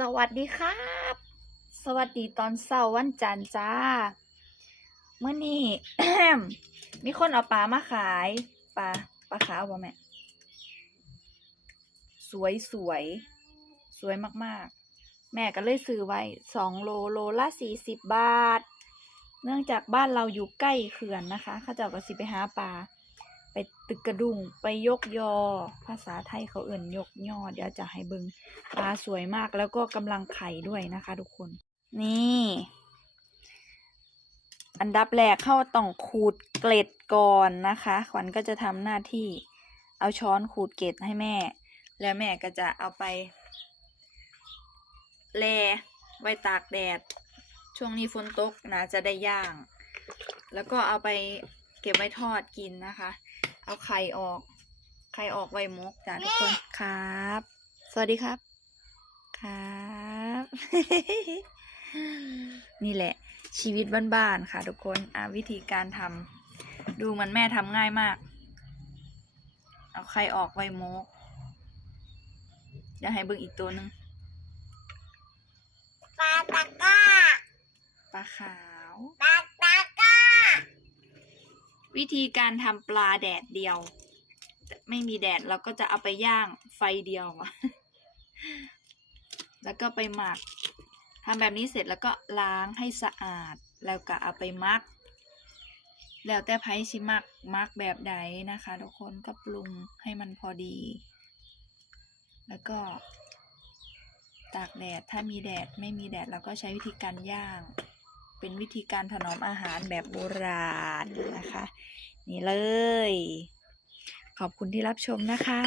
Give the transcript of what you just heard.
สวัสดีครับ สวัสดีตอนเช้าวันจันทร์จ้า เมื่อนี้ มีคนเอาปลามาขายปลาปลาขาวบ่แม่ สวยสวย สวยมากๆ แม่ก็เลยซื้อไว้สองโลโลละสี่สิบบาท เนื่องจากบ้านเราอยู่ใกล้เขื่อนนะคะเข้าเจ้าก็สิไปหาปลา ไปตึกกระดุงไปยกยอ ภาษาไทยเขาเอิ่นยกยอเดี๋ยวจะให้เบิงปลาสวยมากแล้วก็กำลังไข่ด้วยนะคะ ทุกคน นี่ อันดับแรกเข้าต้องขูดเกล็ดก่อนนะคะ ขวัญก็จะทำหน้าที่เอาช้อนขูดเกล็ดให้แม่ แล้วแม่ก็จะเอาไปแลไว้ตากแดด ช่วงนี้ฝนตกนะจะได้ย่าง แล้วก็เอาไปเก็บไว้ทอดกินนะคะ เอาไข่ออก ไข่ออกไว้มกจ้ะทุกคนครับ สวัสดีครับ ครับ นี่แหละ ชีวิตบ้านๆค่ะ ทุกคนอะวิธีการทำดูเหมันแม่ทำง่ายมาก เอาไข่ออกไว้มกเดี๋ยวให้เบิ่งอีกตัวหนึ่งปลาตะกร้าปลาขาวปลาตะกร้า วิธีการทำปลาแดดเดียว ไม่มีแดดเราก็จะเอาไปย่างไฟเดียว แล้วก็ไปหมักทำแบบนี้เสร็จแล้วก็ล้างให้สะอาด แล้วก็เอาไปมัก แล้วแต่ไผชิมักมักแบบใดนะคะ ทุกคนก็ปรุงให้มันพอดี แล้วก็ ตากแดดถ้ามีแดดไม่มีแดดเราก็ใช้วิธีการย่าง เป็นวิธีการถนอมอาหารแบบโบราณนะคะ นี่เลย ขอบคุณที่รับชมนะคะ